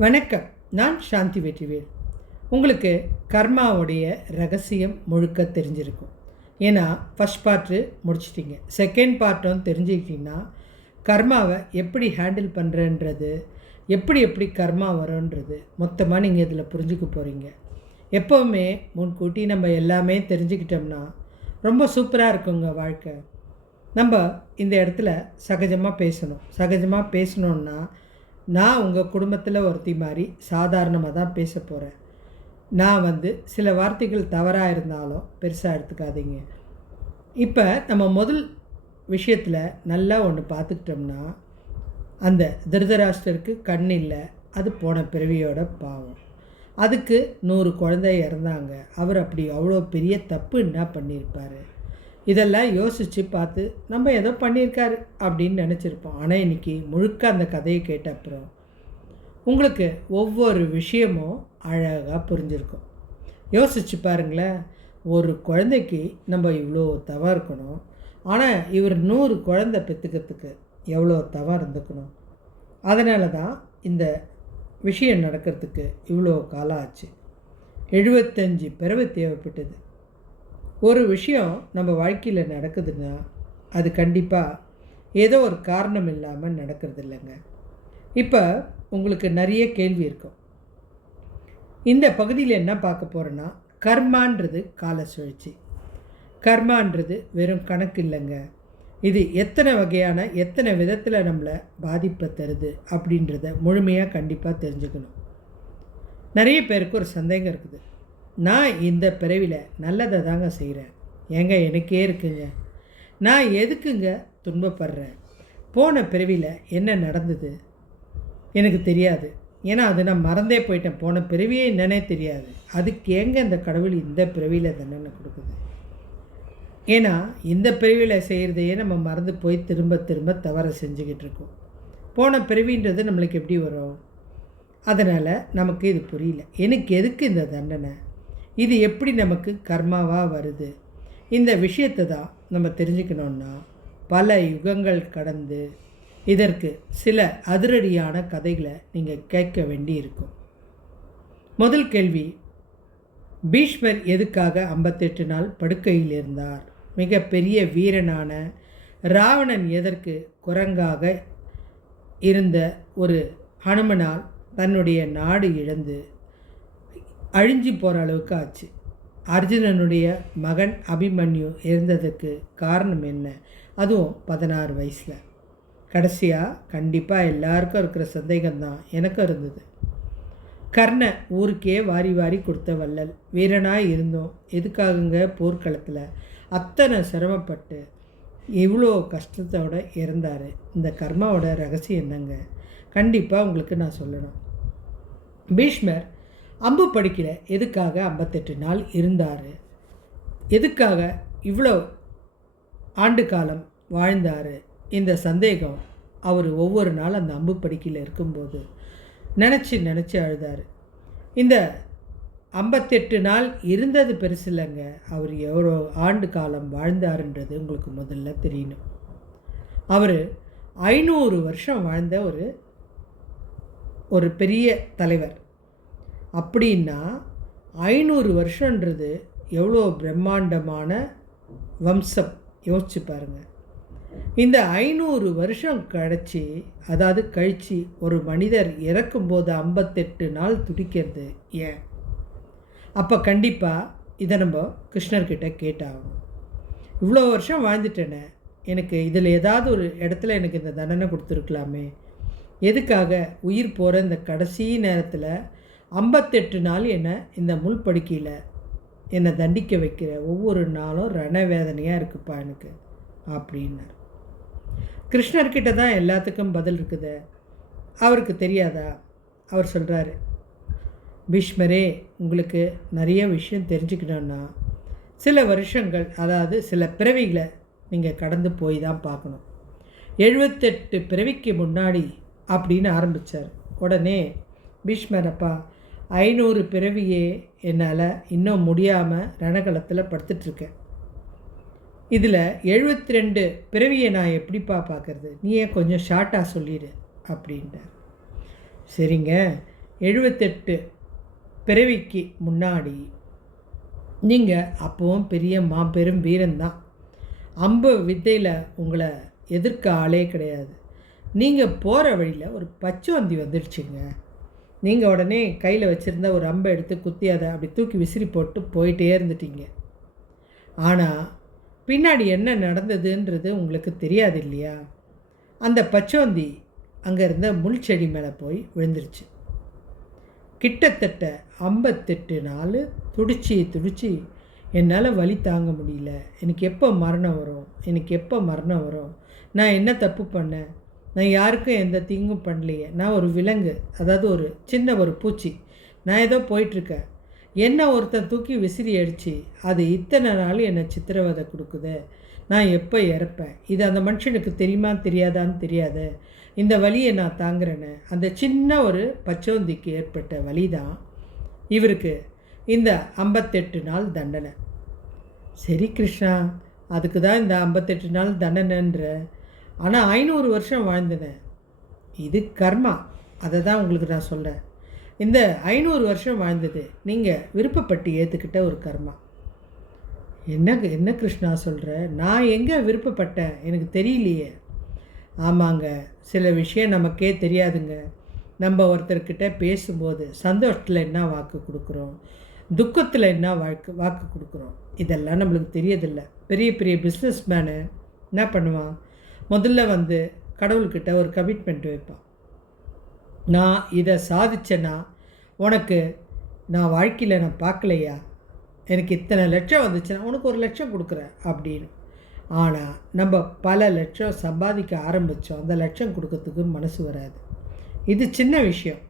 வணக்கம். நான் சாந்தி வெற்றிவேல். உங்களுக்கு கர்மாவுடைய ரகசியம் முழுக்க தெரிஞ்சிருக்கும். ஏன்னா ஃபஸ்ட் பார்ட்டு முடிச்சிட்டிங்க. செகண்ட் பார்ட்டும் தெரிஞ்சுக்கிட்டிங்கன்னா கர்மாவை எப்படி ஹேண்டில் பண்ணுறன்றது, எப்படி எப்படி கர்மா வரும்ன்றது மொத்தமாக நீங்கள் இதில் புரிஞ்சுக்க போகிறீங்க. எப்போவுமே முன்கூட்டி நம்ம எல்லாமே தெரிஞ்சுக்கிட்டோம்னா ரொம்ப சூப்பராக இருக்குங்க வாழ்க்கை. நம்ம இந்த இடத்துல சகஜமாக பேசணுன்னா நான் உங்கள் குடும்பத்தில் ஒருத்தி மாதிரி சாதாரணமாக தான் பேச போகிறேன். நான் சில வார்த்தைகள் தவறாக இருந்தாலும் பெருசாக எடுத்துக்காதீங்க. இப்போ நம்ம முதல் விஷயத்தில் நல்லா ஒன்று பார்த்துக்கிட்டோம்னா, அந்த திருதராஷ்டருக்கு கண் இல்லை, அது போன பிறவியோட பாவம். அதுக்கு 100 குழந்தை இறந்தாங்க. அவர் அப்படி அவ்வளோ பெரிய தப்பு என்ன பண்ணியிருப்பார்? இதெல்லாம் யோசித்து பார்த்து நம்ம ஏதோ பண்ணியிருக்காரு அப்படின்னு நினச்சிருப்போம். ஆனால் இன்றைக்கி முழுக்க அந்த கதையை கேட்ட அப்புறம் உங்களுக்கு ஒவ்வொரு விஷயமும் அழகாக புரிஞ்சிருக்கும். யோசித்து பாருங்களேன், ஒரு குழந்தைக்கு நம்ம இவ்வளோ தவம் இருக்கணும், ஆனால் இவர் 100 குழந்தை பெற்றுக்கிறதுக்கு எவ்வளோ தவம் இருந்துக்கணும். அதனால தான் இந்த விஷயம் நடக்கிறதுக்கு இவ்வளோ காலம் ஆச்சு. 75 பிறவி தேவைப்பட்டது. ஒரு விஷயம் நம்ம வாழ்க்கையில் நடக்குதுன்னா அது கண்டிப்பாக ஏதோ ஒரு காரணம் இல்லாமல் நடக்கிறது இல்லைங்க. இப்போ உங்களுக்கு நிறைய கேள்வி இருக்கும். இந்த பகுதியில் என்ன பார்க்க போகிறோன்னா, கர்மான்றது கால சுழற்சி. கர்மான்றது வெறும் கணக்கு இல்லைங்க. இது எத்தனை விதத்தில் நம்மளை பாதிப்பை தருது அப்படின்றத முழுமையாக கண்டிப்பாக தெரிஞ்சுக்கணும். நிறைய பேருக்கு ஒரு சந்தேகம் இருக்குது. நான் இந்த பிறவியில் நல்லதை தாங்க செய்கிறேன், ஏங்க எனக்கே இருக்குங்க, நான் எதுக்குங்க துன்பப்படுறேன்? போன பிறவியில் என்ன நடந்தது எனக்கு தெரியாது, ஏன்னா அது நான் மறந்தே போயிட்டேன். போன பிறவியே என்னன்னே தெரியாது. அதுக்கு எங்கே இந்த கடவுள் இந்த பிறவியில் தண்டனை கொடுக்குது? ஏன்னா இந்த பிறவியில் செய்கிறதையே நம்ம மறந்து போய் திரும்ப திரும்ப தவறை செஞ்சுக்கிட்டு இருக்கோம். போன பிறவின்றது நம்மளுக்கு எப்படி வரும்? அதனால் நமக்கு இது புரியல. எனக்கு எதுக்கு இந்த தண்டனை? இது எப்படி நமக்கு கர்மாவாக வருது? இந்த விஷயத்தை தான் நம்ம தெரிஞ்சுக்கணுன்னா பல யுகங்கள் கடந்து இதற்கு சில அதிரடியான கதைகளை நீங்கள் கேட்க வேண்டி இருக்கும். முதல் கேள்வி, பீஷ்மர் எதுக்காக 58 நாள் படுக்கையில் இருந்தார்? மிகப்பெரிய வீரனான ராவணன் எதற்கு குரங்காக இருந்த ஒரு ஹனுமனால் தன்னுடைய நாடு இழந்து அழிஞ்சு போகிற அளவுக்கு ஆச்சு? அர்ஜுனனுடைய மகன் அபிமன்யு இருந்ததுக்கு காரணம் என்ன? அதுவும் 16 வயசில். கடைசியாக கண்டிப்பாக எல்லாருக்கும் இருக்கிற சந்தேகம்தான் எனக்கும் இருந்தது. கர்ண ஊருக்கே வாரி வாரி கொடுத்த வள்ளல் வீரனாக இருந்தோம், எதுக்காகங்க போர்க்களத்தில் அத்தனை சிரமப்பட்டு இவ்வளோ கஷ்டத்தோடு இறந்தார்? இந்த கர்மாவோட ரகசியம் என்னங்க? கண்டிப்பாக உங்களுக்கு நான் சொல்லணும். பீஷ்மர் அம்பு படிக்கல எதுக்காக 58 நாள் இருந்தார்? எதுக்காக இவ்வளோ ஆண்டு காலம் வாழ்ந்தார்? இந்த சந்தேகம் அவர் ஒவ்வொரு நாள் அந்த அம்பு படிக்கையில் இருக்கும்போது நினச்சி அழுதார். இந்த 58 நாள் இருந்தது பெருசு இல்லைங்க, அவர் எவ்வளோ ஆண்டு காலம் வாழ்ந்தாருன்றது உங்களுக்கு முதல்ல தெரியணும். அவர் 500 வருஷம் வாழ்ந்த ஒரு பெரிய தலைவர். அப்படின்னா 500 வருஷன்றது எவ்வளோ பிரம்மாண்டமான வம்சம், யோசிச்சு பாருங்கள். இந்த 500 வருஷம் கழித்து ஒரு மனிதர் இறக்கும்போது 58 நாள் துடிக்கிறது ஏன்? அப்போ கண்டிப்பாக இதை நம்ம கிருஷ்ணர்கிட்ட கேட்டாகணும். இவ்வளோ வருஷம் வாழ்ந்துட்டேனே, எனக்கு இதில் ஏதாவது ஒரு இடத்துல எனக்கு இந்த தண்டனை கொடுத்துருக்கலாமே, எதுக்காக உயிர் போகிற இந்த கடைசி நேரத்தில் 58 நாள் என்னை இந்த முள் படுக்கையில் என்னை தண்டிக்க வைக்கிற ஒவ்வொரு நாளும் ரணவேதனையாக இருக்குப்பா எனக்கு அப்படின்னார். கிருஷ்ணர்கிட்ட தான் எல்லாத்துக்கும் பதில் இருக்குது, அவருக்கு தெரியாதா? அவர் சொல்கிறாரு, பீஷ்மரே, உங்களுக்கு நிறைய விஷயம் தெரிஞ்சுக்கணுன்னா சில வருஷங்கள், அதாவது சில பிறவிகளை நீங்கள் கடந்து போய் தான் பார்க்கணும். 78 பிறவிக்கு முன்னாடி அப்படின்னு ஆரம்பித்தார். உடனே பீஷ்மர், அப்பா 500 பிறவியே என்னால் இன்னும் முடியாமல் ரணகலத்தில் படுத்துட்ருக்கேன், இதில் 72 பிறவியை நான் எப்படிப்பா பார்க்குறது? நீ ஏன் கொஞ்சம் ஷார்ட்டாக சொல்லிடு அப்படின்ட்டார். சரிங்க, 78 பிறவிக்கு முன்னாடி நீங்கள் அப்போவும் பெரிய மாபெரும் வீரன்தான். அம்பு வித்தையில் உங்களை எதிர்க்க ஆளே கிடையாது. நீங்கள் போகிற வழியில் ஒரு பச்சோந்தி வந்துடுச்சுங்க. நீங்கள் உடனே கையில் வச்சுருந்த ஒரு அம்பை எடுத்து குத்தி அதை அப்படி தூக்கி விசிறி போட்டு போயிட்டே இருந்துட்டீங்க. ஆனால் பின்னாடி என்ன நடந்ததுன்றது உங்களுக்கு தெரியாது இல்லையா? அந்த பச்சோந்தி அங்கே இருந்த முள் செடி மேலே போய் விழுந்துருச்சு. கிட்டத்தட்ட 58 நாள் துடிச்சு என்னால் வலி தாங்க முடியல. எனக்கு எப்போ மரணம் வரும், நான் என்ன தப்பு பண்ணேன், நான் யாருக்கும் எந்த தீங்கும் பண்ணலையே, நான் ஒரு விலங்கு, அதாவது ஒரு சின்ன ஒரு பூச்சி, நான் ஏதோ போயிட்டுருக்கேன், என்ன ஒருத்தன் தூக்கி விசிறி அடித்து அது இத்தனை நாள் என்னை சித்திரவதை கொடுக்குது, நான் எப்போ இறப்பேன், இது அந்த மனுஷனுக்கு தெரியுமா தெரியாதான்னு தெரியாது, இந்த வலியை நான் தாங்குறேன்னு அந்த சின்ன ஒரு பச்சோந்திக்கு ஏற்பட்ட வலி தான் இவருக்கு இந்த 58 நாள் தண்டனை. சரி கிருஷ்ணா, அதுக்கு தான் இந்த 58 நாள் தண்டனைன்ற. ஆனால் 500 வருஷம் வாழ்ந்தேன். இது கர்மா. அதை தான் உங்களுக்கு நான் சொல்கிறேன். இந்த 500 வருஷம் வாழ்ந்தது நீங்கள் விருப்பப்பட்டு ஏற்றுக்கிட்ட ஒரு கர்மா. என்ன கிருஷ்ணா சொல்கிற? நான் எங்கே விருப்பப்பட்டேன்? எனக்கு தெரியலையே. ஆமாங்க, சில விஷயம் நமக்கே தெரியாதுங்க. நம்ம ஒருத்தர்கிட்ட பேசும்போது சந்தோஷத்தில் என்ன வாக்கு கொடுக்குறோம், துக்கத்தில் என்ன வாக்கு கொடுக்குறோம், இதெல்லாம் நம்மளுக்கு தெரியதில்லை. பெரிய பெரிய பிஸ்னஸ் மேனு என்ன பண்ணுவான், முதல்ல கடவுள்கிட்ட ஒரு கமிட்மெண்ட் வைப்பான். நான் இதை சாதிச்சேன்னா உனக்கு நான் வாழ்க்கையில் நான் பார்க்கலையா, எனக்கு இத்தனை லட்சம் வந்துச்சுன்னா உனக்கு 1 லட்சம் கொடுக்குறேன் அப்படின்னு. ஆனால் நம்ம பல லட்சம் சம்பாதிக்க ஆரம்பித்தோம், அந்த லட்சம் கொடுக்கறதுக்கு மனசு வராது. இது சின்ன விஷயம்.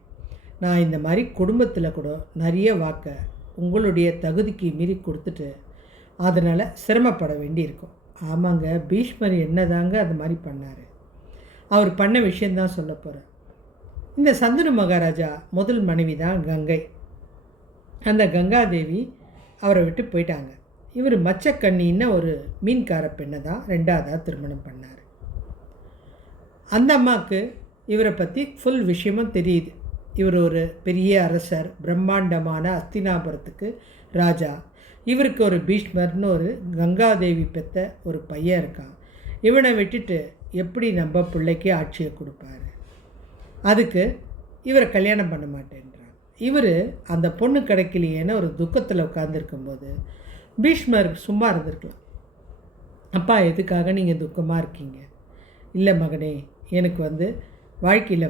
நான் இந்த மாதிரி குடும்பத்தில் கூட நிறைய வாக்கை உங்களுடைய தகுதிக்கு மீறி கொடுத்துட்டு அதனால் சிரமப்பட வேண்டியிருக்கும். ஆமாங்க, பீஷ்மர் என்னதாங்க அது மாதிரி பண்ணார். அவர் பண்ண விஷயந்தான் சொல்ல போகிறேன். இந்த சந்தனு மகாராஜா முதல் மனைவி தான் கங்கை. அந்த கங்காதேவி அவரை விட்டு போயிட்டாங்க. இவர் மச்சக்கண்ணின்னு ஒரு மீன்கார பெண்ணை தான் 2ஆவதாக திருமணம் பண்ணார். அந்த அம்மாவுக்கு இவரை பற்றி ஃபுல் விஷயமும் தெரியுது. இவர் ஒரு பெரிய அரசர், பிரம்மாண்டமான அஸ்தினாபுரத்துக்கு ராஜா. இவருக்கு ஒரு பீஷ்மர்னு ஒரு கங்காதேவி பெற்ற ஒரு பையன் இருக்கான். இவனை விட்டுட்டு எப்படி நம்ம பிள்ளைக்கு ஆட்சியை கொடுப்பாரு? அதுக்கு இவரை கல்யாணம் பண்ண மாட்டேன்றான். இவர் அந்த பொண்ணு கிடைக்கலையேன்னு ஒரு துக்கத்தில் உட்காந்துருக்கும்போது பீஷ்மர் சும்மா இருந்திருக்கலாம். அப்பா, எதுக்காக நீங்கள் துக்கமாக இருக்கீங்க? இல்லை மகனே, எனக்கு வாழ்க்கையில்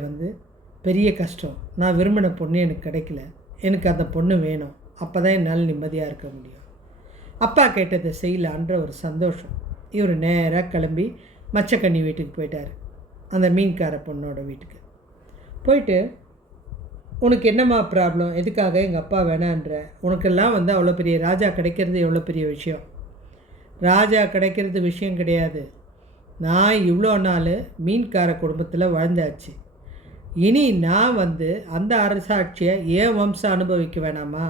பெரிய கஷ்டம். நான் விரும்பின பொண்ணு எனக்கு கிடைக்கல, எனக்கு அந்த பொண்ணு வேணும், அப்போ தான் என்னால் நிம்மதியாக இருக்க முடியும். அப்பா கேட்டதை செய்யலான்ற ஒரு சந்தோஷம். இவர் நேராக கிளம்பி மச்சக்கண்ணி வீட்டுக்கு போயிட்டார். அந்த மீன்கார பொண்ணோட வீட்டுக்கு போயிட்டு, உனக்கு என்னம்மா ப்ராப்ளம், எதுக்காக எங்கள் அப்பா வேணான்ற, உனக்கெல்லாம் அவ்வளோ பெரிய ராஜா கிடைக்கிறது எவ்வளோ பெரிய விஷயம். ராஜா கிடைக்கிறது விஷயம் கிடையாது. நான் இவ்வளோ நாள் மீன்கார குடும்பத்தில் வாழ்ந்தாச்சு. இனி நான் அந்த அரசாட்சியை ஏன் வம்சம் அனுபவிக்க வேணாமா?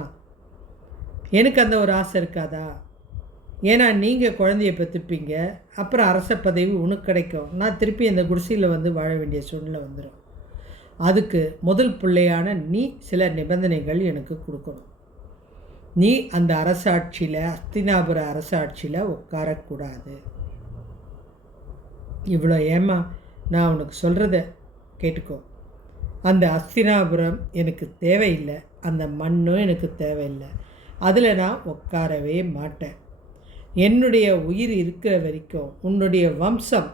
எனக்கு அந்த ஒரு ஆசை இருக்காதா? ஏன்னா நீங்கள் குழந்தைய பெற்றுப்பீங்க, அப்புறம் அரச பதவி உனக்கு கிடைக்கும், நான் திருப்பி அந்த குடிசையில் வாழ வேண்டிய சூழ்நிலை வந்துடும். அதுக்கு முதல் பிள்ளையான நீ சில நிபந்தனைகள் எனக்கு கொடுக்கணும். நீ அந்த அரசாட்சியில், அஸ்தினாபுர அரசாட்சியில் உட்காரக்கூடாது. இவ்வளோ ஏமா, நான் உனக்கு சொல்கிறத கேட்டுக்கோ. அந்த அஸ்தினாபுரம் எனக்கு தேவையில்லை, அந்த மண்ணும் எனக்கு தேவையில்லை, அதில் நான் உட்காரவே மாட்டேன். என்னுடைய உயிர் இருக்கிற வரைக்கும், உன்னுடைய வம்சம்,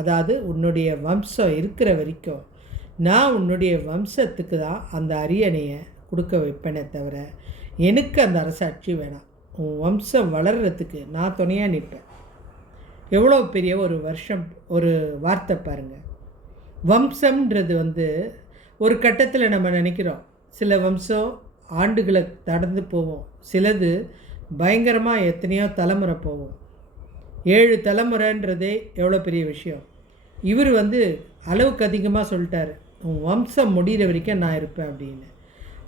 அதாவது உன்னுடைய வம்சம் இருக்கிற வரைக்கும் நான் உன்னுடைய வம்சத்துக்கு தான் அந்த அரியணையை கொடுக்க வைப்பேனே தவிர எனக்கு அந்த அரசாட்சி வேணாம். உன் வம்சம் வளர்கிறதுக்கு நான் துணையாக நிற்பேன். எவ்வளோ பெரிய ஒரு வார்த்தை பாருங்கள். வம்சம்ன்றது ஒரு கட்டத்தில் நம்ம நினைக்கிறோம், சில வம்சம் ஆண்டுகளை கடந்து போவோம், சிலது பயங்கரமாக எத்தனையோ தலைமுறை போவோம். 7 தலைமுறைன்றதே எவ்வளோ பெரிய விஷயம். இவர் அளவுக்கு அதிகமாக சொல்லிட்டார், உன் வம்சம் முடிகிற வரைக்கும் நான் இருப்பேன் அப்படின்னு.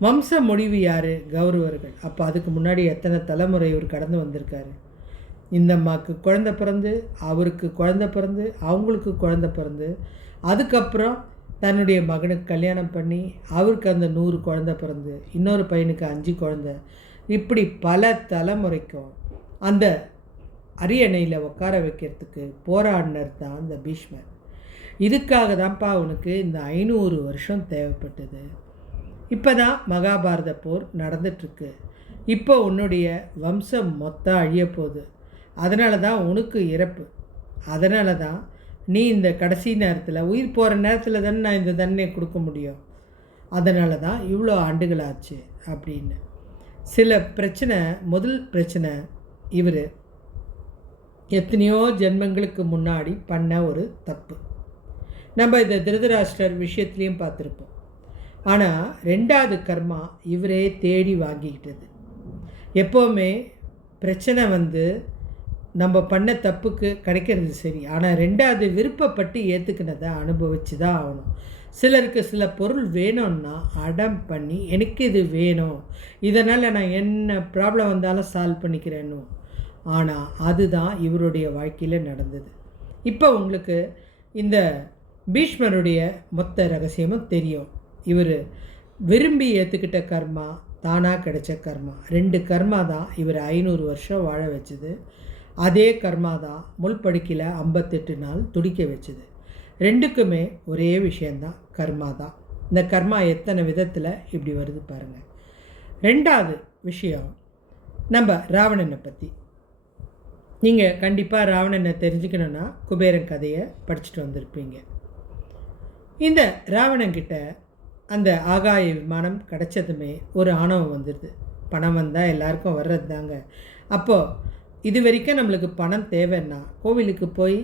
வம்ச முடிவு யார்? கௌரவர்கள். அப்போ அதுக்கு முன்னாடி எத்தனை தலைமுறை இவர் கடந்து வந்திருக்காரு. இந்த அம்மாவுக்கு குழந்தை பிறந்து, அவருக்கு குழந்தை பிறந்து, அவங்களுக்கு குழந்தை பிறந்து, அதுக்கப்புறம் தன்னுடைய மகனுக்கு கல்யாணம் பண்ணி அவருக்கு அந்த 100 குழந்தை பிறந்து இன்னொரு பையனுக்கு 5 குழந்தை, இப்படி பல தலைமுறைக்கும் அந்த அரியணையில் உட்கார வைக்கிறதுக்கு போராடினர் தான் இந்த பீஷ்மர். இதுக்காக தான்ப்பா அவனுக்கு இந்த 500 வருஷம் தேவைப்பட்டது. இப்போ தான் மகாபாரத போர் நடந்துட்டுருக்கு. இப்போ உன்னுடைய வம்சம் மொத்தம் அழிய போகுது. அதனால தான் உனக்கு இறப்பு. அதனால தான் நீ இந்த கடைசி நேரத்தில் உயிர் போகிற நேரத்தில் தானே நான் இந்த தண்டனையை கொடுக்க முடியும். அதனால தான் இவ்வளோ ஆண்டுகள் ஆச்சு அப்படின்னு. சில பிரச்சனை, முதல் பிரச்சனை இவர் எத்தனையோ ஜென்மங்களுக்கு முன்னாடி பண்ண ஒரு தப்பு. நம்ம இந்த திருதராஷ்டிரர் விஷயத்துலேயும் பார்த்துருப்போம். ஆனால் 2வது கர்மா இவரே தேடி வாங்கிக்கிட்டது. எப்போவுமே பிரச்சனை நம்ம பண்ண தப்புக்கு கிடைக்கிறது சரி, ஆனால் 2வது விருப்பப்பட்டு ஏற்றுக்கினதை அனுபவித்து தான் ஆகணும். சிலருக்கு சில பொருள் வேணும்னா அடம் பண்ணி எனக்கு இது வேணும், இதனால் நான் என்ன ப்ராப்ளம் வந்தாலும் சால்வ் பண்ணிக்கிறேன்னு. ஆனால் அதுதான் இவருடைய வாழ்க்கையில் நடந்தது. இப்போ உங்களுக்கு இந்த பீஷ்மருடைய மொத்த ரகசியமும் தெரியும். இவர் விரும்பி ஏற்றுக்கிட்ட கர்மா, தானாக கிடைச்ச கர்மா, 2 கர்மா தான் இவர் 500 வருஷம் வாழ வச்சுது. அதே கர்மா தான் முள்படுக்கையில் 58 நாள் துடிக்க வச்சுது. 2க்குமே ஒரே விஷயந்தான், கர்மா தான். இந்த கர்மா எத்தனை விதத்தில் இப்படி வருது பாருங்கள். 2வது விஷயம், நம்ம ராவணனை பற்றி. நீங்கள் கண்டிப்பாக ராவணனை தெரிஞ்சுக்கணுன்னா குபேரன் கதையை படிச்சுட்டு வந்திருப்பீங்க. இந்த ராவணன்கிட்ட அந்த ஆகாய விமானம் கிடச்சதுமே ஒரு ஆணவம் வந்துடுது. பணம் வந்தால் எல்லாருக்கும் வர்றது தாங்க. அப்போது இது வரைக்கும் நம்மளுக்கு பணம் தேவைன்னா கோவிலுக்கு போய்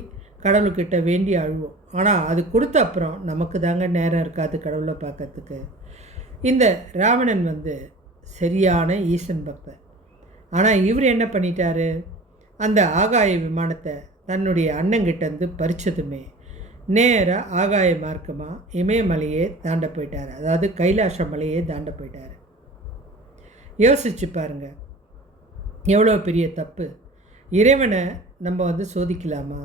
கடவுள்கிட்ட வேண்டி அழுவோம். ஆனால் அது கொடுத்த அப்புறம் நமக்கு தாங்க நேரம் இருக்காது கடவுளை பார்க்கறதுக்கு. இந்த ராவணன் சரியான ஈசன் பக்தர். ஆனால் இவர் என்ன பண்ணிட்டாரு, அந்த ஆகாய விமானத்தை தன்னுடைய அண்ணங்கிட்டேருந்து பறிச்சதுமே நேராக ஆகாய மார்க்கமாக இமயமலையே தாண்ட போயிட்டார். அதாவது கைலாச மலையே தாண்ட போயிட்டார். யோசிச்சு பாருங்கள், எவ்வளோ பெரிய தப்பு. இறைவனை நம்ம சோதிக்கலாமா?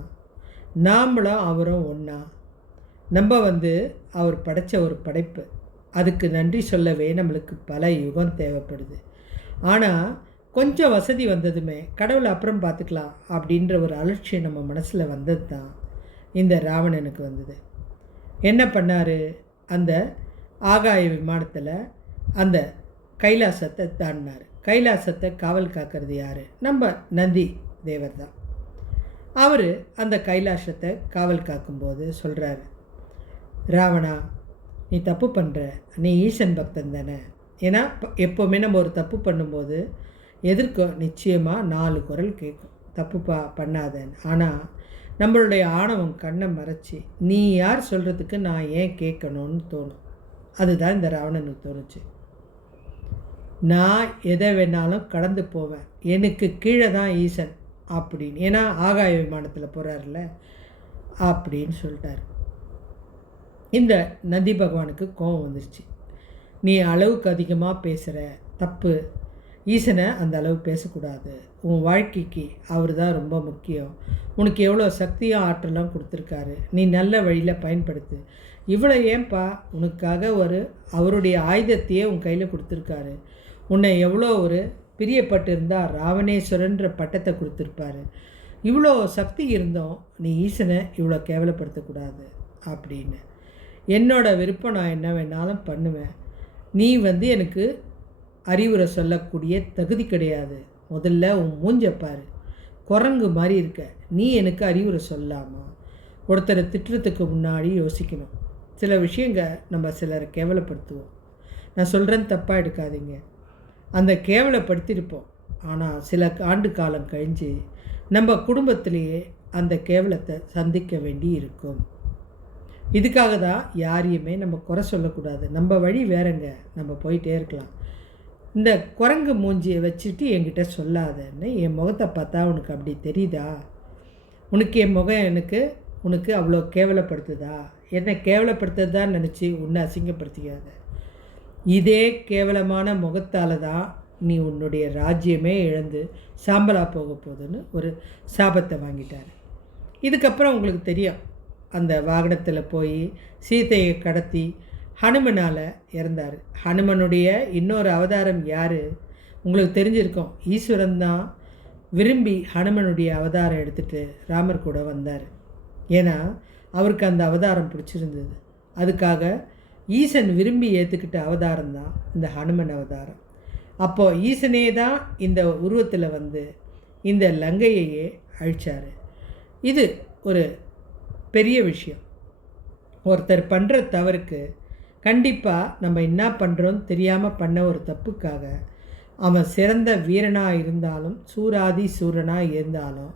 நாமளும் அவரும் ஒன்றா? நம்ம அவர் படைத்த ஒரு படைப்பு. அதுக்கு நன்றி சொல்லவே நம்மளுக்கு பல யுகம் தேவைப்படுது. ஆனால் கொஞ்சம் வசதி வந்ததுமே கடவுளை அப்புறம் பார்த்துக்கலாம் அப்படின்ற ஒரு அலட்சியம் நம்ம மனசில் வந்தது தான் இந்த ராவணனுக்கு வந்தது. என்ன பண்ணார், அந்த ஆகாய விமானத்தில் அந்த கைலாசத்தை தாண்டினார். கைலாசத்தை காவல் காக்கிறது யார்? நம்ம நந்தி தேவர் தான். அவர் அந்த கைலாசத்தை காவல் காக்கும்போது சொல்கிறாரு, ராவணா நீ தப்பு பண்ணுற, நீ ஈசன் பக்தன் தானே. ஏன்னா எப்போவுமே நம்ம ஒரு தப்பு பண்ணும்போது எதிர்க்க நிச்சயமாக 4 குரல் கேட்கும், தப்புப்பா பண்ணாதேன்னு. ஆனால் நம்மளுடைய ஆணவம் கண்ணை மறைச்சி நீ யார் சொல்கிறதுக்கு நான் ஏன் கேட்கணும்னு தோணும். அதுதான் இந்த ராவணனுக்கு தோணுச்சு. நான் எதை வேணாலும் கடந்து போவேன், எனக்கு கீழே தான் ஈசன் அப்படின்னு. ஏன்னா ஆகாய விமானத்தில் போகிறார்ல அப்படின்னு சொல்லிட்டார். இந்த நந்தி பகவானுக்கு கோபம் வந்துருச்சு. நீ அளவுக்கு அதிகமாக பேசுகிற, தப்பு. ஈசனை அந்த அளவு பேசக்கூடாது. உன் வாழ்க்கைக்கு அவர் தான் ரொம்ப முக்கியம். உனக்கு எவ்வளோ சக்தியும் ஆற்றலாம் கொடுத்துருக்காரு, நீ நல்ல வழியில் பயன்படுத்து. இவ்வளோ ஏன்பா, உனக்காக அவருடைய ஆயுதத்தையே உன் கையில் கொடுத்துருக்காரு. உன்னை எவ்வளோ பிரியப்பட்டு இருந்தால் ராவணேஸ்வரன்ற பட்டத்தை கொடுத்துருப்பாரு. இவ்வளோ சக்தி இருந்தோம் நீ ஈசனை இவ்வளோ கேவலப்படுத்தக்கூடாது அப்படின்னு. என்னோட விருப்பம், நான் என்ன வேணாலும் பண்ணுவேன். நீ எனக்கு அறிவுரை சொல்லக்கூடிய தகுதி கிடையாது. முதல்ல உன் மூஞ்ச பாரு, குரங்கு மாதிரி இருக்க. நீ எனக்கு அறிவுரை சொல்லாமா? ஒருத்தரை திட்டுறதுக்கு முன்னாடி யோசிக்கணும். சில விஷயங்க நம்ம சிலரை கேவலப்படுத்துவோம். நான் சொல்கிறேன்னு தப்பாக எடுக்காதீங்க. அந்த கேவலப்படுத்தியிருப்போம். ஆனால் சில ஆண்டு காலம் கழிஞ்சு நம்ம குடும்பத்திலேயே அந்த கேவலத்தை சந்திக்க வேண்டி இருக்கும். இதுக்காக தான் யாரையுமே நம்ம குறை சொல்லக்கூடாது. நம்ம வழி வேறங்க, நம்ம போயிட்டே இருக்கலாம். இந்த குரங்கு மூஞ்சியை வச்சுட்டு என்கிட்ட சொல்லாதன்னு, என் முகத்தை பார்த்தா உனக்கு அப்படி தெரியுதா? உனக்கு என் முகம் உனக்கு அவ்வளோ கேவலப்படுத்துதா? என்னை கேவலப்படுத்துறதான்னு நினச்சி உன்னை அசிங்கப்படுத்திக்காத. இதே கேவலமான முகத்தால் தான் நீ உன்னுடைய ராஜ்யமே இழந்து சாம்பலாக போக போகுதுன்னு ஒரு சாபத்தை வாங்கிட்டார். இதுக்கப்புறம் உங்களுக்கு தெரியும், அந்த வாகனத்தில் போய் சீதையை கடத்தி ஹனுமனால் இறந்தார். ஹனுமனுடைய இன்னொரு அவதாரம் யார் உங்களுக்கு தெரிஞ்சிருக்கும். ஈஸ்வரன் தான் விரும்பி ஹனுமனுடைய அவதாரம் எடுத்துகிட்டு ராமர் கூட வந்தார். ஏன்னா அவருக்கு அந்த அவதாரம் பிடிச்சிருந்தது. அதுக்காக ஈசன் விரும்பி ஏற்றுக்கிட்ட அவதாரம் தான் இந்த ஹனுமன் அவதாரம். அப்போது ஈசனே தான் இந்த உருவத்தில் வந்து இந்த லங்கையையே அழித்தார். இது ஒரு பெரிய விஷயம். ஒருத்தர் பண்ணுற தவறுக்கு கண்டிப்பாக நம்ம என்ன பண்ணுறோன்னு தெரியாமல் பண்ண ஒரு தப்புக்காக அவன் சிறந்த வீரனாக இருந்தாலும் சூராதி சூரனாக இருந்தாலும்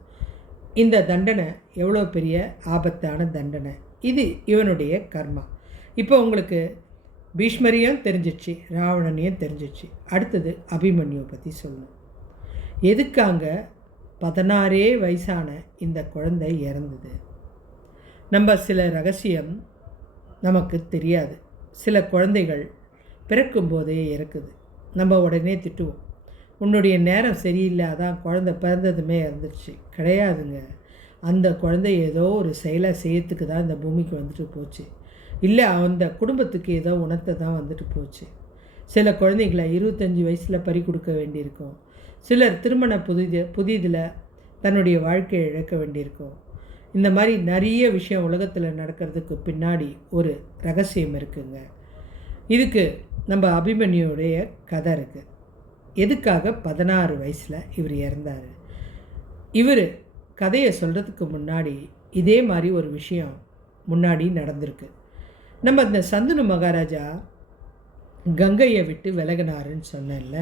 இந்த தண்டனை எவ்வளோ பெரிய ஆபத்தான தண்டனை. இது இவனுடைய கர்மா. இப்போ உங்களுக்கு பீஷ்மரையும் தெரிஞ்சிச்சு, ராவணனையும் தெரிஞ்சிச்சு. அடுத்தது அபிமன்யுவை பற்றி சொல்லணும். எதுக்காங்க 16 வயசான இந்த குழந்தை இறந்தது? நம்ம சில ரகசியம் நமக்கு தெரியாது. சில குழந்தைகள் பிறக்கும்போதே இறக்குது. நம்ம உடனே திட்டுவோம், உன்னுடைய நேரம் சரியில்லை, அதான் குழந்தை பிறந்ததுமே இறந்துடுச்சு. கிடையாதுங்க. அந்த குழந்தை ஏதோ ஒரு செயலை செய்யறதுக்கு தான் இந்த பூமிக்கு வந்துட்டு போச்சு. இல்லை அந்த குடும்பத்துக்கு ஏதோ உணத்தை தான் வந்துட்டு போச்சு. சில குழந்தைகளை 25 வயசில் பறி கொடுக்க வேண்டியிருக்கும். சிலர் திருமண புதிதில் தன்னுடைய வாழ்க்கையை இழக்க வேண்டியிருக்கும். இந்த மாதிரி நிறைய விஷயம் உலகத்தில் நடக்கிறதுக்கு பின்னாடி ஒரு ரகசியம் இருக்குங்க. இதுக்கு நம்ம அபிமன்யுடைய கதை இருக்குது. எதுக்காக 16 வயசில் இவர் இறந்தார்? இவர் கதையை சொல்கிறதுக்கு முன்னாடி இதே மாதிரி ஒரு விஷயம் முன்னாடி நடந்திருக்கு. நம்ம இந்த சந்தனு மகாராஜா கங்கையை விட்டு விலகினாருன்னு சொன்னேன்ல,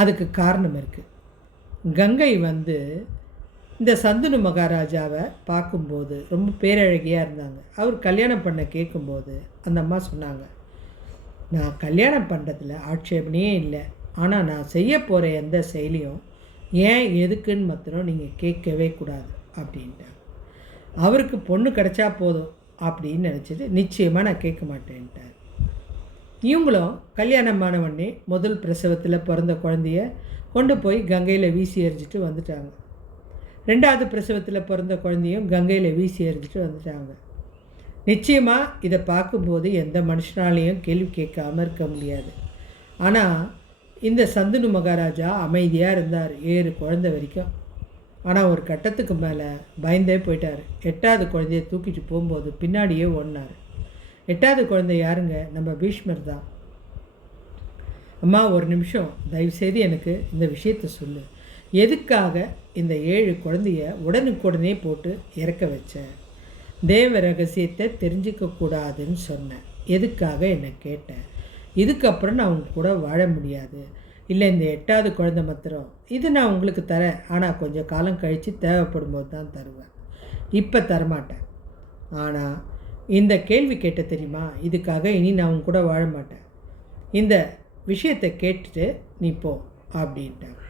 அதுக்கு காரணம் இருக்குது. கங்கை வந்து இந்த சந்தனு மகாராஜாவை பார்க்கும்போது ரொம்ப பேரழகியாக இருந்தாங்க. அவர் கல்யாணம் பண்ண கேட்கும்போது அந்த அம்மா சொன்னாங்க, நான் கல்யாணம் பண்ணுறதுல ஆட்சேபனையே இல்லை, ஆனால் நான் செய்ய போகிற எந்த செயலியும் ஏன் எதுக்குன்னு மாத்திரம் நீங்கள் கேட்கவே கூடாது அப்படின்ட்டாங்க. அவருக்கு பொண்ணு கிடச்சா போதும் அப்படின்னு நினச்சிட்டு நிச்சயமாக நான் கேட்க மாட்டேன்ட்டார். இவங்களும் கல்யாணமானவொடனே முதல் பிரசவத்தில் பிறந்த குழந்தைய கொண்டு போய் கங்கையில் வீசி எறிஞ்சிட்டு வந்துட்டாங்க. 2வது பிரசவத்தில் பிறந்த குழந்தையும் கங்கையில் வீசி எறிஞ்சிட்டு வந்துட்டாங்க. நிச்சயமாக இதை பார்க்கும்போது எந்த மனுஷனாலையும் கேள்வி கேட்காமல் இருக்க முடியாது. ஆனால் இந்த சந்தனு மகாராஜா அமைதியாக இருந்தார் 7 குழந்தை வரைக்கும். ஆனால் ஒரு கட்டத்துக்கு மேலே பயந்தே போயிட்டார். 8வது குழந்தைய தூக்கிட்டு போகும்போது பின்னாடியே ஓடினார். 8வது குழந்தை யாருங்க? நம்ம பீஷ்மர் தான். அம்மா ஒரு நிமிஷம் தயவுசெய்து எனக்கு இந்த விஷயத்தை சொல்லு, எதுக்காக இந்த 7 குழந்தைய உடனுக்குடனே போட்டு இறக்க வச்சேன்? தேவ ரகசியத்தை தெரிஞ்சிக்கக்கூடாதுன்னு சொன்னேன். எதுக்காக என்னை கேட்டேன்? இதுக்கப்புறம் நான் அவங்க கூட வாழ முடியாது. இல்லை, இந்த 8வது குழந்தை மாத்திரம் இது நான் உங்களுக்கு தரேன், ஆனால் கொஞ்சம் காலம் கழித்து தேவைப்படும் போது தான் தருவேன், இப்போ தரமாட்டேன். ஆனால் இந்த கேள்வி கேட்ட தெரியுமா, இதுக்காக இனி நான் அவங்க கூட வாழ மாட்டேன், இந்த விஷயத்தை கேட்டுட்டு நீ போ அப்படின்ட்டாங்க.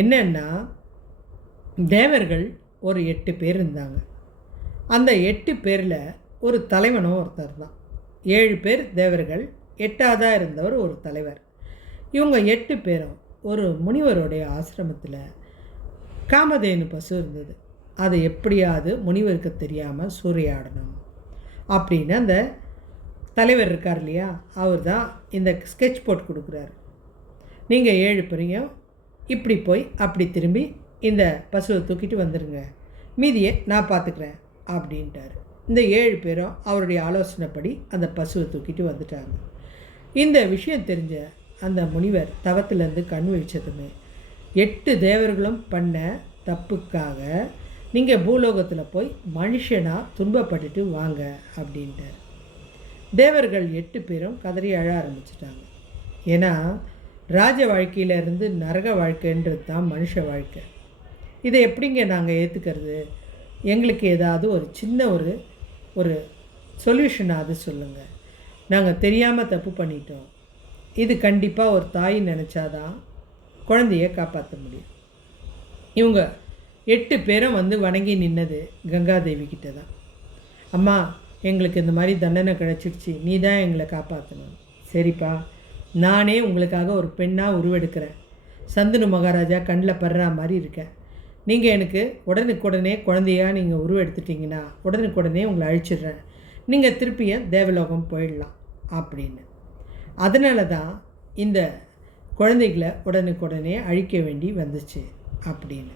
என்னன்னா, தேவர்கள் ஒரு 8 பேர் இருந்தாங்க. அந்த 8 பேரில் ஒரு தலைவனும் ஒருத்தர் தான். 7 பேர் தேவர்கள், 8ஆவதாக இருந்தவர் ஒரு தலைவர். இவங்க 8 பேரும் ஒரு முனிவருடைய ஆசிரமத்தில் காமதேனு பசு இருந்தது. அதை எப்படியாவது முனிவருக்கு தெரியாமல் சூறையாடணும் அப்படின்னு அந்த தலைவர் இருக்கார் இல்லையா, அவர் தான் இந்த ஸ்கெட்ச் போட்டு கொடுக்குறாரு. நீங்கள் 7 பேரையும் இப்படி போய் அப்படி திரும்பி இந்த பசுவை தூக்கிட்டு வந்துடுங்க, மீதியை நான் பார்த்துக்கிறேன் அப்படின்ட்டார். இந்த 7 பேரும் அவருடைய ஆலோசனைப்படி அந்த பசுவை தூக்கிட்டு வந்துட்டாங்க. இந்த விஷயம் தெரிஞ்ச அந்த முனிவர் தவத்திலேருந்து கண் விழிச்சதுமே 8 தேவர்களும் பண்ண தப்புக்காக நீங்கள் பூலோகத்தில் போய் மனுஷனாக துன்பப்பட்டுட்டு வாங்க அப்படின்ட்டார். தேவர்கள் 8 பேரும் கதறி அழ ஆரம்பிச்சிட்டாங்க. ஏன்னா ராஜ வாழ்க்கையிலேருந்து நரக வாழ்க்கைன்றது தான் மனுஷ வாழ்க்கை. இதை எப்படிங்க நாங்கள் ஏற்றுக்கிறது? எங்களுக்கு ஏதாவது ஒரு சின்ன ஒரு சொல்யூஷனாவது சொல்லுங்கள். நாங்கள் தெரியாமல் தப்பு பண்ணிட்டோம். இது கண்டிப்பாக ஒரு தாய் நினச்சாதான் குழந்தைய காப்பாற்ற முடியும். இவங்க 8 பேரும் வந்து வணங்கி நின்னது கங்காதேவி கிட்ட தான். அம்மா, எங்களுக்கு இந்த மாதிரி தண்டனை கிடச்சிடுச்சு, நீ தான் எங்களை காப்பாற்றணும். சரிப்பா, நானே உங்களுக்காக ஒரு பெண்ணாக உருவெடுக்கிறேன். சந்தனு மகாராஜா கண்ணில் படுற மாதிரி இருக்கேன். நீங்கள் எனக்கு உடனுக்குடனே குழந்தையாக நீங்கள் உருவெடுத்துட்டிங்கன்னா உடனுக்குடனே உங்களை அழிச்சிடுறேன், நீங்கள் திருப்பியும் தேவலோகம் போயிடலாம் அப்படின்னு. அதனால தான் இந்த குழந்தைகளை உடனுக்குடனே அழிக்க வேண்டி வந்துச்சு அப்படின்னு.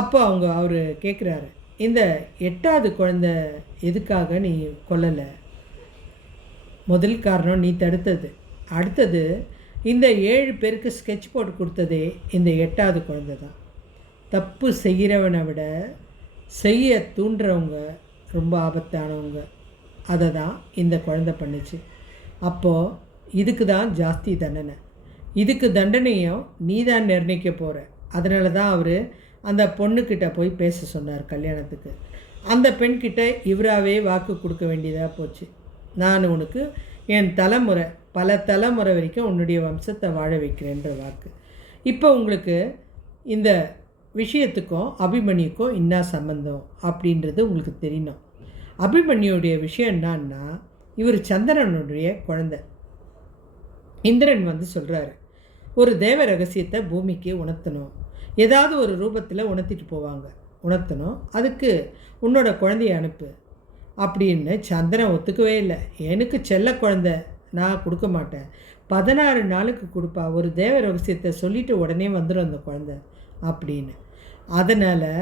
அப்போ அவர் கேட்குறாரு, இந்த 8வது குழந்தை எதுக்காக நீ கொல்லலை? முதல் காரணம் நீ தடுத்தது. அடுத்தது இந்த 7 பேருக்கு ஸ்கெட்ச் போட்டு கொடுத்ததே இந்த 8வது குழந்தை தான். தப்பு செய்கிறவனை விட செய்ய தூண்டுறவங்க ரொம்ப ஆபத்தானவங்க. அதை தான் இந்த குழந்தை பண்ணுச்சு. அப்போது இதுக்கு தான் ஜாஸ்தி தண்டனை. இதுக்கு தண்டனையும் நீ தான் நிர்ணயிக்க போகிற. அதனால தான் அவர் அந்த பொண்ணுக்கிட்ட போய் பேச சொன்னார் கல்யாணத்துக்கு. அந்த பெண்கிட்ட இவராகவே வாக்கு கொடுக்க வேண்டியதாக போச்சு. நான் உனக்கு என் தலைமுறை பல தலைமுறை வரைக்கும் உன்னுடைய வம்சத்தை வாழ வைக்கிறேன்ற வாக்கு. இப்போ உங்களுக்கு இந்த விஷயத்துக்கும் அபிமன்யுக்கும் என்ன சம்பந்தம் அப்படின்றது உங்களுக்கு தெரியணும். அபிமன்யுடைய விஷயம் என்னன்னா, இவர் சந்திரனுடைய குழந்தை. இந்திரன் சொல்கிறாரு, ஒரு தேவ ரகசியத்தை பூமிக்கு உணர்த்தணும், ஏதாவது ஒரு ரூபத்தில் உணர்த்திட்டு போவாங்க, உணர்த்தணும், அதுக்கு உன்னோட குழந்தைய அனுப்பு அப்படின்னு. சந்திரன் ஒத்துக்கவே இல்லை. எனக்கு செல்ல குழந்தை, நான் கொடுக்க மாட்டேன், 16 நாளுக்கு கொடுப்பா, ஒரு தேவ ரகசியத்தை சொல்லிவிட்டு உடனே வந்துடும் அந்த குழந்தை அப்படின்னு. அதனால்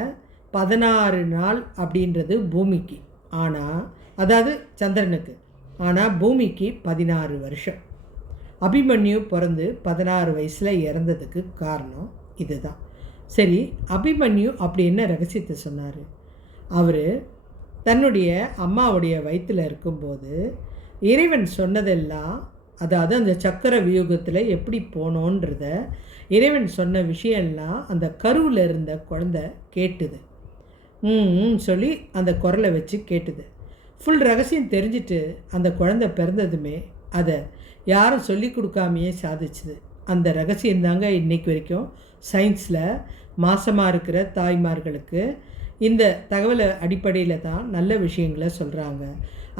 16 நாள் அப்படின்றது பூமிக்கு, ஆனால் அதாவது சந்திரனுக்கு, ஆனால் பூமிக்கு 16 வருஷம். அபிமன்யு பிறந்து 16 வயசில் இறந்ததுக்கு காரணம் இதுதான். சரி, அபிமன்யு அப்படி என்ன ரகசியத்தை சொன்னார்? அவர் தன்னுடைய அம்மாவுடைய வயிற்றில் இருக்கும்போது இறைவன் சொன்னதெல்லாம், அதாவது அந்த சக்கர வியூகத்தில் எப்படி போனோன்றத இறைவன் சொன்ன விஷயம்லாம் அந்த கருவில் இருந்த குழந்தை கேட்டுது. சொல்லி அந்த குரலை வச்சு கேட்டுது. ஃபுல் ரகசியம் தெரிஞ்சுட்டு அந்த குழந்தை பிறந்ததுமே அதை யாரும் சொல்லி கொடுக்காமையே சாதிச்சுது. அந்த ரகசியந்தாங்க இன்றைக்கு வரைக்கும் சயின்ஸில் மாசமாக இருக்கிற தாய்மார்களுக்கு இந்த தகவலை அடிப்படையில் தான் நல்ல விஷயங்களை சொல்கிறாங்க.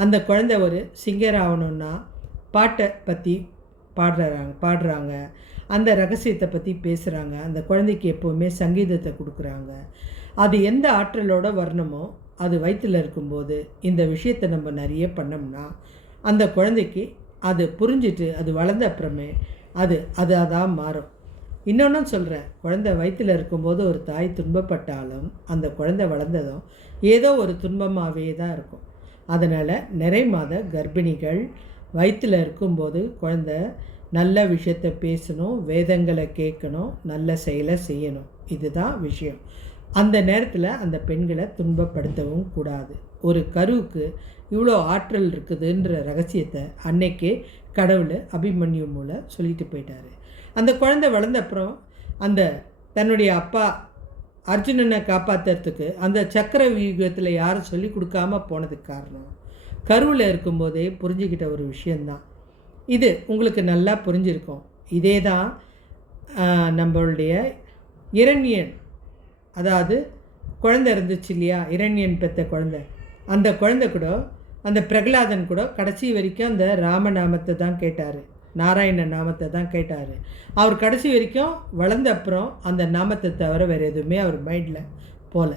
அந்த குழந்தை ஒரு சிங்கர் ஆகணுன்னா பாட்டை பற்றி பாடுறாங்க, அந்த ரகசியத்தை பற்றி பேசுகிறாங்க. அந்த குழந்தைக்கு எப்போவுமே சங்கீதத்தை கொடுக்குறாங்க. அது எந்த ஆற்றலோடு வரணுமோ அது வயிற்றில் இருக்கும்போது இந்த விஷயத்தை நம்ம நிறைய பண்ணோம்னா அந்த குழந்தைக்கு அது புரிஞ்சிட்டு அது வளர்ந்த அப்புறமே அது அதான் மாறும். இன்னொன்றும் சொல்கிறேன், குழந்தை வயிற்றில் இருக்கும்போது ஒரு தாய் துன்பப்பட்டாலும் அந்த குழந்தை வளர்ந்ததும் ஏதோ ஒரு துன்பமாகவே தான் இருக்கும். அதனால் நிறை மாத கர்ப்பிணிகள் வயிற்றில் இருக்கும்போது குழந்தை நல்ல விஷயத்தை பேசணும், வேதங்களை கேட்கணும், நல்ல செயலை செய்யணும். இதுதான் விஷயம். அந்த நேரத்தில் அந்த பெண்களை துன்பப்படுத்தவும் கூடாது. ஒரு கருவுக்கு இவ்வளோ ஆற்றல் இருக்குதுன்ற ரகசியத்தை அன்னைக்கே கடவுள் அபிமன்யு மூலம் சொல்லிட்டு போயிட்டார். அந்த குழந்தை வளர்ந்த அப்புறம் அந்த தன்னுடைய அப்பா அர்ஜுனனை காப்பாற்றுறதுக்கு அந்த சக்கர வியூகத்தில் யாரும் சொல்லி கொடுக்காம போனதுக்கு காரணம் கருவில் இருக்கும்போதே புரிஞ்சுக்கிட்ட ஒரு விஷயந்தான். இது உங்களுக்கு நல்லா புரிஞ்சிருக்கும். இதே தான் நம்மளுடைய இரண்யன், அதாவது குழந்தை இருந்துச்சு இல்லையா, இரண்யன் பெற்ற குழந்தை, அந்த குழந்தை கூட அந்த பிரகலாதன் கூட கடைசி வரைக்கும் அந்த ராமநாமத்தை தான் கேட்டார், நாராயண நாமத்தை தான் கேட்டார். அவர் கடைசி வரைக்கும் வளர்ந்த அப்புறம் அந்த நாமத்தை தவிர வேறு எதுவுமே அவர் மைண்டில் போகல.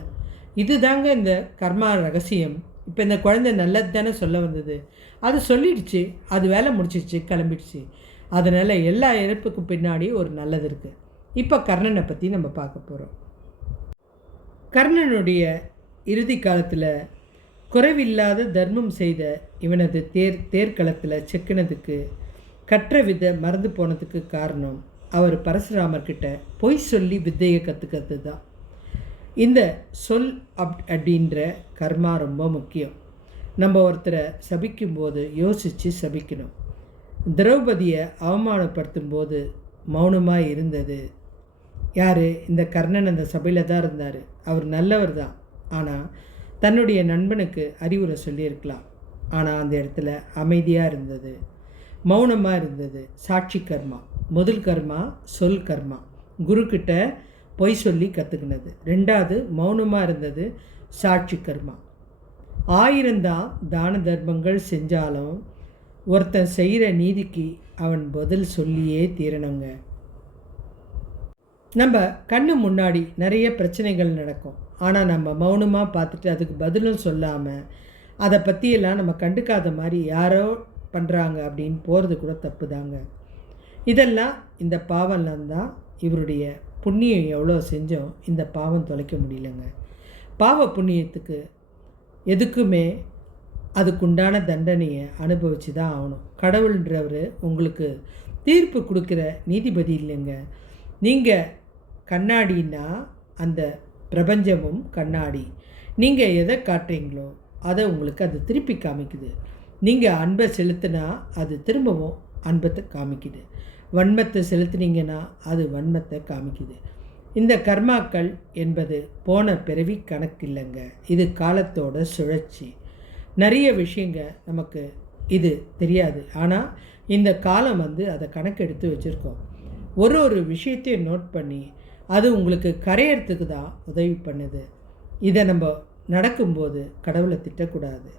இது தாங்க இந்த கர்மா ரகசியம். இப்போ இந்த குழந்தை நல்லது தானே சொல்ல வந்தது, அது சொல்லிடுச்சு, அது வேலை முடிச்சிடுச்சு, கிளம்பிடுச்சு. அதனால் எல்லா இறப்புக்கு பின்னாடி ஒரு நல்லது இருக்குது. இப்போ கர்ணனை பற்றி நம்ம பார்க்க போகிறோம். கர்ணனுடைய இறுதி காலத்தில் குறைவில்லாத தர்மம் செய்த இவனது தேர்க்களத்தில் செக்கினதுக்கு கற்ற விதை மறந்து போனதுக்கு காரணம் அவர் பரசுராமர்கிட்ட பொய் சொல்லி வித்தையை கற்றுக்கிறது தான். இந்த சொல் அப்படின்ற கர்மா ரொம்ப முக்கியம். நம்ம ஒருத்தரை சபிக்கும்போது யோசித்து சபிக்கணும். திரௌபதியை அவமானப்படுத்தும் போது மௌனமாக இருந்தது யார்? இந்த கர்ணன் அந்த சபையில் தான் இருந்தார். அவர் நல்லவர் தான், ஆனால் தன்னுடைய நண்பனுக்கு அறிவுரை சொல்லியிருக்கலாம். ஆனால் அந்த இடத்துல அமைதியாக இருந்தது, மௌனமாக இருந்தது. சாட்சி கர்மா. முதல் கர்மா சொல் கர்மா, குருக்கிட்ட பொய் சொல்லி கற்றுக்கினது. ரெண்டாவது மௌனமாக இருந்தது, சாட்சி கர்மா. 1000 தான் தான தர்மங்கள் செஞ்சாலும் ஒருத்தன் செய்கிற நீதிக்கு அவன் பதில் சொல்லியே தீரணுங்க. நம்ம கண்ணு முன்னாடி நிறைய பிரச்சனைகள் நடக்கும். ஆனால் நம்ம மௌனமாக பார்த்துட்டு அதுக்கு பதிலும் சொல்லாமல் அதை பற்றியெல்லாம் நம்ம கண்டுக்காத மாதிரி யாரோ பண்ணுறாங்க அப்படின்னு போகிறது கூட தப்பு தாங்க. இதெல்லாம் இந்த பாவம்லாம் தான். இவருடைய புண்ணியம் எவ்வளோ செஞ்சோம், இந்த பாவம் தொலைக்க முடியலங்க. பாவ புண்ணியத்துக்கு எதுக்குமே அதுக்குண்டான தண்டனையை அனுபவித்து தான் ஆகணும். கடவுள்ன்றவர் உங்களுக்கு தீர்ப்பு கொடுக்குற நீதிபதி இல்லைங்க. நீங்கள் கண்ணாடின்னா அந்த பிரபஞ்சமும் கண்ணாடி. நீங்கள் எதை காட்டுறீங்களோ அதை உங்களுக்கு அது திருப்பி காமிக்குது. நீங்கள் அன்பை செலுத்தினா அது திரும்பவும் அன்பத்தை காமிக்குது. வன்மத்தை செலுத்துனீங்கன்னா அது வன்மத்தை காமிக்குது. இந்த கர்மாக்கள் என்பது போன பிறவி கணக்கு இல்லைங்க. இது காலத்தோட சுழற்சி. நிறைய விஷயங்க நமக்கு இது தெரியாது. ஆனால் இந்த காலம் அதை கணக்கெடுத்து வச்சுருக்கோம். ஒரு விஷயத்தையும் நோட் பண்ணி அது உங்களுக்கு கரையிறதுக்கு தான் உதவி பண்ணுது. இதை நம்ம நடக்கும்போது கடவுளை திட்டக்கூடாது.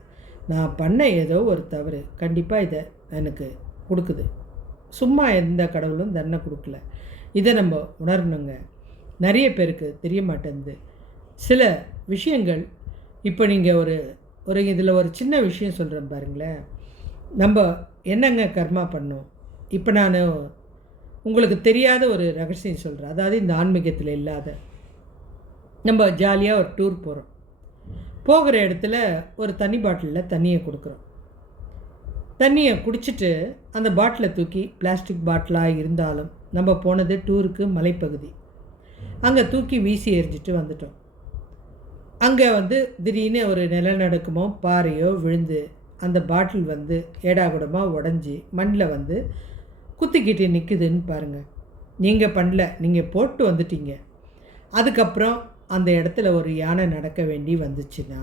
நான் பண்ண ஏதோ ஒரு தவறு கண்டிப்பாக இதை எனக்கு கொடுக்குது. சும்மா எந்த கடவுளும் தண்டனை கொடுக்கல. இதை நம்ம உணரணுங்க. நிறைய பேருக்கு தெரிய மாட்டேங்குது சில விஷயங்கள். இப்போ நீங்கள் ஒரு இதில் ஒரு சின்ன விஷயம் சொல்கிறேன் பாருங்களேன். நம்ம என்னங்க கர்மா பண்ணோம். இப்போ நான் உங்களுக்கு தெரியாத ஒரு ரகசியம் சொல்கிறேன். அதாவது இந்த ஆன்மீகத்தில் இல்லாத, நம்ம ஜாலியாக ஒரு டூர் போகிறோம். போகிற இடத்துல ஒரு தண்ணி பாட்டிலில் தண்ணியை கொடுக்குறோம். தண்ணியை குடிச்சிட்டு அந்த பாட்டிலை தூக்கி, பிளாஸ்டிக் பாட்டிலாக இருந்தாலும் நம்ம போனது டூருக்கு மலைப்பகுதி, அங்கே தூக்கி வீசி எரிஞ்சிட்டு வந்துட்டோம். அங்கே திடீர்னு ஒரு நிலநடுக்கமோ பாறையோ விழுந்து அந்த பாட்டில் ஏடாகுடமாக உடஞ்சி மண்ணில் குத்திக்கிட்டு நிற்குதுன்னு பாருங்கள். நீங்கள் பண்ணல, நீங்கள் போட்டு வந்துட்டீங்க. அதுக்கப்புறம் அந்த இடத்துல ஒரு யானை நடக்க வேண்டி வந்துச்சுன்னா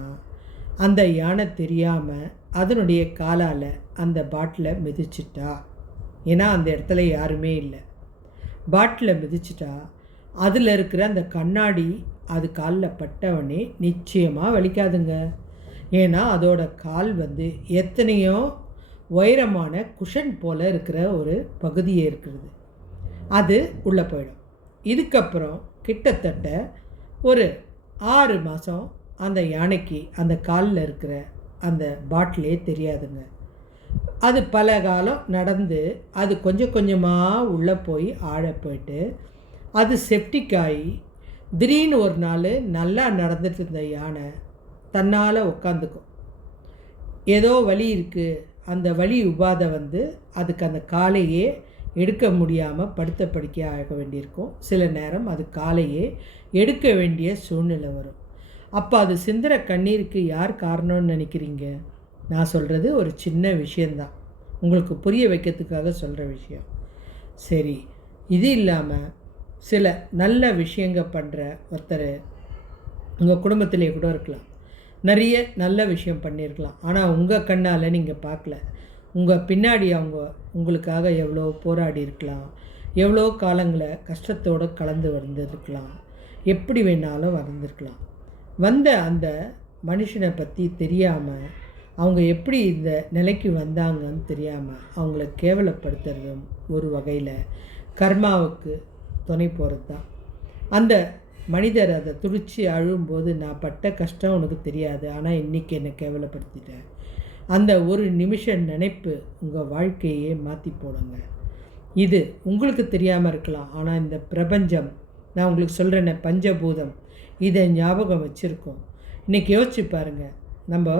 அந்த யானை தெரியாமல் அதனுடைய காலால் அந்த பாட்டிலை மிதிச்சிட்டா. ஏன்னா அந்த இடத்துல யாருமே இல்லை. பாட்டிலை மிதிச்சிட்டா அதில் இருக்கிற அந்த கண்ணாடி அது காலில் பட்டவனே நிச்சயமாக வலிக்காதுங்க. ஏன்னா அதோட கால் எத்தனையோ உயரமான குஷன் போல் இருக்கிற ஒரு பகுதியே இருக்கிறது. அது உள்ளே போயிடும். இதுக்கப்புறம் கிட்டத்தட்ட ஒரு 6 மாதம் அந்த யானைக்கு அந்த காலில் இருக்கிற அந்த பாட்டிலே தெரியாதுங்க. அது பல காலம் நடந்து அது கொஞ்சம் கொஞ்சமாக உள்ளே போய் ஆழ போயிட்டு அது செப்டிக் ஆகி திடீர்னு ஒரு நாள் நல்லா நடந்துட்டு இருந்த யானை தன்னால் உட்காந்துக்கும். ஏதோ வலி இருக்குது, அந்த வலி உபாதை அதுக்கு அந்த காலையே எடுக்க முடியாமல் படுத்த படுக்க ஆக வேண்டியிருக்கும். சில நேரம் அது காலையே எடுக்க வேண்டிய சூழ்நிலை வரும். அப்போ அது சிந்துற கண்ணீருக்கு யார் காரணம்னு நினைக்கிறீங்க? நான் சொல்கிறது ஒரு சின்ன விஷயந்தான், உங்களுக்கு புரிய வைக்கிறதுக்காக சொல்கிற விஷயம். சரி, இது இல்லாமல் சில நல்ல விஷயங்கள் பண்ணுற ஒருத்தர் உங்கள் குடும்பத்திலே கூட இருக்கலாம். நிறைய நல்ல விஷயம் பண்ணியிருக்கலாம். ஆனால் உங்கள் கண்ணால் நீங்கள் பார்க்கல. உங்கள் பின்னாடி அவங்க உங்களுக்காக எவ்வளோ போராடி இருக்கலாம், எவ்வளோ காலங்களை கஷ்டத்தோடு கலந்து வந்திருக்கலாம், எப்படி வேணாலும் வந்திருக்கலாம். அந்த மனுஷனை பற்றி தெரியாமல், அவங்க எப்படி இந்த நிலைக்கு வந்தாங்கன்னு தெரியாமல் அவங்கள கேவலப்படுத்துறதும் ஒரு வகையில் கர்மாவுக்கு துணை போகிறது தான். அந்த மனிதர் அதை துடித்து அழும்போது, நான் பட்ட கஷ்டம் உனக்கு தெரியாது, ஆனால் இன்றைக்கி என்னை கேவலப்படுத்திட்டேன். அந்த ஒரு நிமிஷம் நினைப்பு உங்கள் வாழ்க்கையே மாற்றி போடுங்க. இது உங்களுக்கு தெரியாமல் இருக்கலாம், ஆனால் இந்த பிரபஞ்சம், நான் உங்களுக்கு சொல்கிறேன்னே, பஞ்சபூதம் இதை ஞாபகம் வச்சுருக்கோம். இன்றைக்கி யோசிச்சு பாருங்கள். நம்ம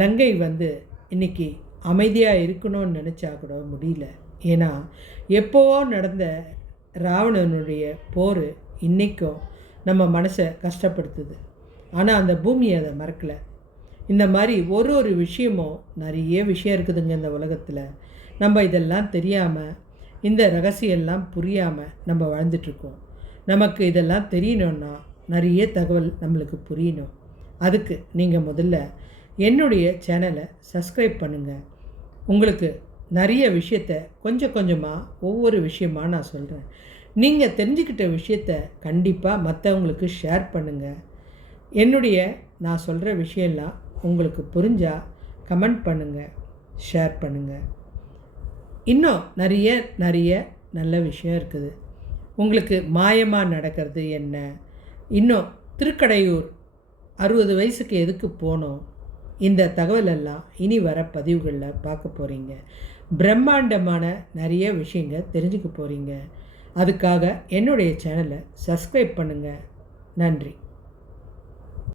லங்கை இன்றைக்கி அமைதியாக இருக்கணும்னு நினச்சா கூட முடியல. ஏன்னா எப்போவோ நடந்த ராவணனுடைய போர் இன்றைக்கும் நம்ம மனசை கஷ்டப்படுத்துது. ஆனால் அந்த பூமி அதை மறக்கலை. இந்த மாதிரி ஒரு விஷயமும் நிறைய விஷயம் இருக்குதுங்க இந்த உலகத்தில். நம்ம இதெல்லாம் தெரியாமல், இந்த ரகசியெல்லாம் புரியாமல் நம்ம வாழ்ந்துட்டுருக்கோம். நமக்கு இதெல்லாம் தெரியணுன்னா நிறைய தகவல் நம்மளுக்கு புரியணும். அதுக்கு நீங்கள் முதல்ல என்னுடைய சேனலை சப்ஸ்கிரைப் பண்ணுங்கள். உங்களுக்கு நிறைய விஷயத்த கொஞ்சம் கொஞ்சமாக ஒவ்வொரு விஷயமாக நான் சொல்கிறேன். நீங்கள் தெரிஞ்சுக்கிட்ட விஷயத்த கண்டிப்பாக மற்றவங்களுக்கு ஷேர் பண்ணுங்கள். நான் சொல்கிற விஷயம்லாம் உங்களுக்கு புரிஞ்சால் கமெண்ட் பண்ணுங்கள், ஷேர் பண்ணுங்கள். இன்னும் நிறைய நல்ல விஷயம் இருக்குது. உங்களுக்கு மாயமாக நடக்கிறது என்ன, இன்னும் திருக்கடையூர் 60 வயசுக்கு எதுக்கு போனோம், இந்த தகவலெல்லாம் இனி வர பதிவுகளில் பார்க்க போகிறீங்க. பிரம்மாண்டமான நிறைய விஷயங்கள் தெரிஞ்சுக்க போகிறீங்க. அதுக்காக என்னுடைய சேனலை சப்ஸ்கிரைப் பண்ணுங்கள். நன்றி.